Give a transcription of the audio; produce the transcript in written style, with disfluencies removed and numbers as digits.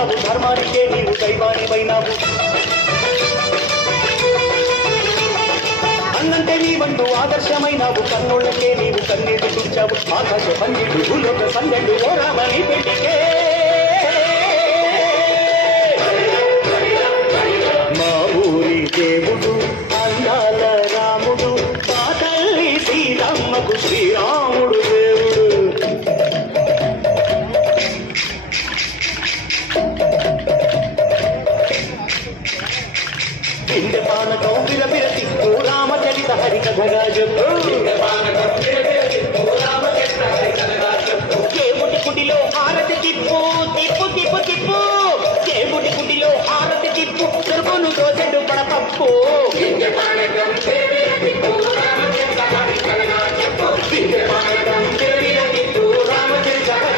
చేశావు ధర్మానికే నీవు దైవానివైనావు అన్నంటే నీవంటూ ఆదర్శమైనావు కన్నుళ్ళకే నీవు కన్నీరు తుడిచావు ఆకాశ పండితుడు భూలోక సందడు ఓ రామని పెళ్లికే మా ఊరి దేవుడు అందాల రాముడు మా తల్లి సీతమ్మకు శ్రీరాముడు దేవుడు పిండి పానకం విరవిర తిప్పు రామచరిత హరికథగా చెప్పు కేముటి కుడిలో హారతి తిప్పు తిప్పు తిప్పు తిప్పు కేముటి కుడిలో హారతి తిప్పు దొరుకును దోసెడు పడపప్పు